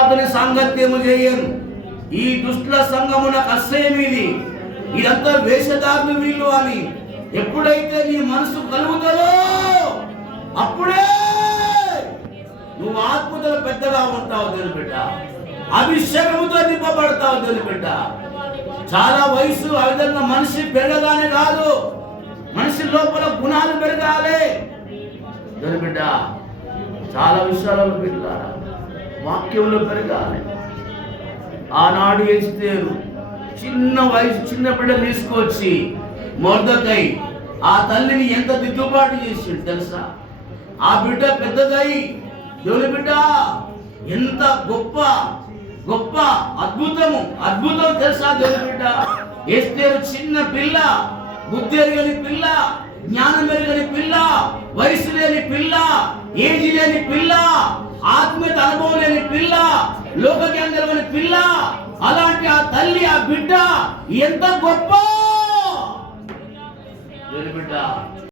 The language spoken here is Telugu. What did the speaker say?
అతని సాంగత్యము చేయను. ఈ దుష్టుల సంగమునకు అసహ్యం ఇది. ఇదంతా వేషధారులు వీళ్ళు అని ఎప్పుడైతే నీ మనసు కలుగుతుందో అప్పుడే నువ్వు ఆత్మతలు పెద్దగా ఉంటావు దేవుని బిడ్డ అభిషేకముతో నింపబడతావు దేవుని బిడ్డ చాలా వయసు ఆ విధంగా మనిషి పెరగగానే కాదు మనిషి లోపల గుణాలు పెరగాలి. దేవుని బిడ్డ చాలా విషయాలలో పెట్టారా వాక్యంలో పెరగాలి. ఆనాడు వేస్తేరు చిన్న వయసు చిన్న బిడ్డలు తీసుకొచ్చి మొరదకై ఆ తల్లిని ఎంత దిద్దుబాటు చేసిండు తెలుసా? ఆ బిడ్డ పెద్దదై దేవుని బిడ్డ ఎంత గొప్ప గొప్ప అద్భుతము అద్భుతం తెలుసా దేవుని బిడ్డ? ఎస్తేరు చిన్న పిల్ల బుద్ధి పిల్ల జ్ఞానం ఎరగని పిల్ల వయసు లేని పిల్ల ఏజ్ లేని పిల్ల ఆత్మీయత అనుభవం లేని పిల్ల లోక జ్ఞానం పిల్ల అలాంటి ఆ తల్లి ఆ బిడ్డ ఎంత గొప్ప! బిడ్డ?